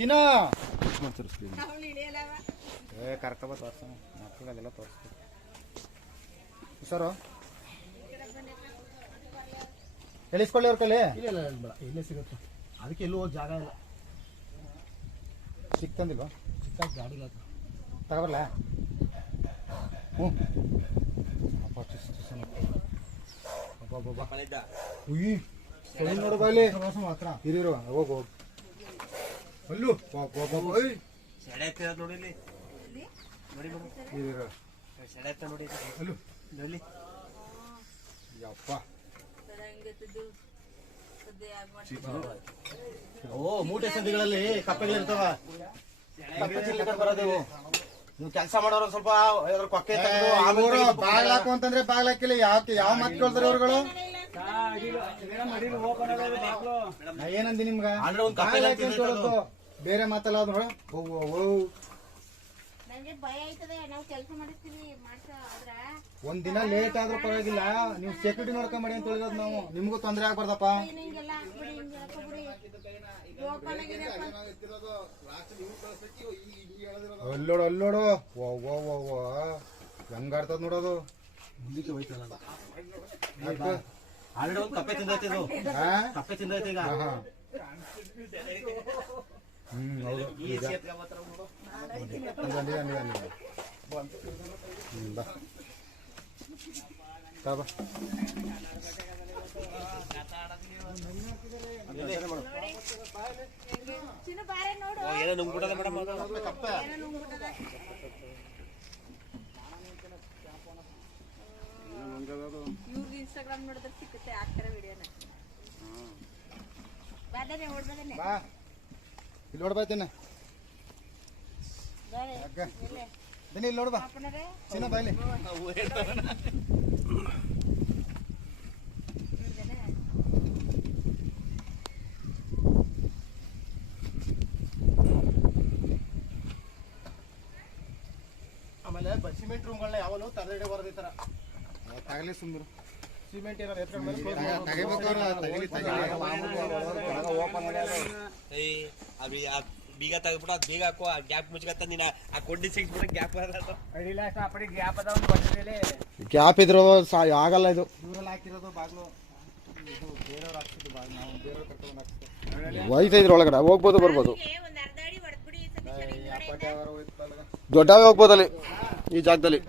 ಚಿನ್ನ ಕರೆಕ್ಟ್ ತೋರಿಸ ಮಕ್ಕಳಿಗೆಲ್ಲ ತೋರಿಸ್ತೀವಿ ಸರ್ ಎಳಿಸ್ಕೊಳ್ಳಿ ಅವ್ರ ಕಲೆ ಇಲ್ಲ ಇಲ್ಲೇ ಸಿಗುತ್ತೆ ಅದಕ್ಕೆ ಎಲ್ಲೂ ಹೋಗಿ ಜಾಗ ಇಲ್ಲ ಸಿಕ್ತಂದಿಲ್ವಾ ಚಿಕ್ಕ ಗಾಡಿ ಇಲ್ಲ ತಗೋಬರ್ಲ ಹ್ಞೂ ಉಯ್ ನೋಡು ಬಾಯ್ಲಿ ಮಾತ್ರ ಹಿರಿಯರು ಹೋಗು ಹೋಗು ಅಲ್ಲೂ ಅಲ್ಲೂ ಯಪ್ಪ ಓ ಮೂಟೆ ಸಂದಿಗಳಲ್ಲಿ ಕಪ್ಪೆಗಳಿರ್ತಾವ ಕಪ್ಪೆ ಚಿಲ್ಲಿ ಬರೋದು ನೀವು ಕೆಲಸ ಮಾಡೋರು ಸ್ವಲ್ಪ ಕೊಕ್ಕೆ ಬಾಗ್ಲಾಕು ಅಂತಂದ್ರೆ ಬಾಗ್ಲಾಕಿಲ್ಲ ಯಾವ ಮಾತು ಕೇಳ್ತಾರೆ ಅವ್ರುಗಳು ಏನಂದಿ ನಿಮ್ಗ ಬೇರೆ ಮಾತಲ್ಲ ಅದು ನೋಡ ಒಂದ್ ದಿನ ಲೇಟ್ ಆದ್ರೂ ಪರವಾಗಿಲ್ಲ ನೀವು ಸೆಕ್ಯೂರಿಟಿ ನೋಡ್ಕೊಂಡ್ ಮಾಡಿ ಅಂತ ಹೇಳಿರೋದು ನಾವು ನಿಮ್ಗೂ ತೊಂದ್ರೆ ಆಗ್ಬಾರ್ದಪ್ಪ ಅಲ್ಲೋಡು ಅಲ್ಲೋಡು ಓ ಹೆಂಗಾಡ್ತದ ನೋಡೋದು ಮುಂದಕ್ಕೆ ಹೋಯ್ತಲ್ಲ ಆಲ್ರೆಡಿ ಒಂದು ಕಪ್ಪೆ ತಿಂದೈತೆ ಇದು ಕಪ್ಪೆ ತಿಂದೈತೆ ಈಗ ಹೌದು ಏನೋ ನುಂಗ್ಬಿಟ್ಟದ ಮೇಡಮ್ ಕಪ್ಪೆ ಇವ್ರಿಗೆ ಇನ್ಸ್ಟಾಗ್ರಾಮ್ ನೋಡಿದ್ರೆ ಸಿಕ್ಕುತ್ತೆ ಹಾಕ್ತಾರೆ ವಿಡಿಯೋನ ಬಾ ಇಲ್ಲಿ ನೋಡ್ಬಾಯ್ತೇನೆ ಬನ್ನಿ ಇಲ್ಲಿ ನೋಡ್ಬಾ ಚಿನ್ನ ಬಾಯ್ಲಿ ಆಮೇಲೆ ಸಿಮೆಂಟ್ ರೂಮ್ಗಳನ್ನ ಯಾವನು ತರಗಡೆ ಬರೋದು ಈ ತರ ತಗಲಿ ಸುಮ್ಮರು ಸಿಮೆಂಟ್ ಬೀಗ ತೆಗೆದ್ಬಿಟ್ಟು ಅದು ಬೀಗ ಹಾಕೋ ಗ್ಯಾಪ್ ಮುಚ್ಕತ್ತ ನೀನು ಆ ಕೊಂಡಿ ಸಿಕ್ಬಿಟ್ಟು ಗ್ಯಾಪ್ ಗ್ಯಾಪ್ ಇದ್ರು ಆಗಲ್ಲ ಇದು ದೂರಲ್ಲಿ ಹಾಕಿರೋದು ಬಾಗ್ಲು ಇದು ಬೇರೆಯವ್ರು ಹಾಕ್ತಿದ್ದು ಬಾಗ್ಲು ನಾವು ಬೇರೆಯವ್ರು ಕರ್ಕೊಂಡು ಹಾಕ್ತೀವಿ ಹೋಯ್ತಾ ಇದ್ರ ಒಳಗಡೆ ಹೋಗ್ಬೋದು ಬರ್ಬೋದು ದೊಡ್ಡವೇ ಹೋಗ್ಬೋದಲ್ಲಿ ಈ ಜಾಗದಲ್ಲಿ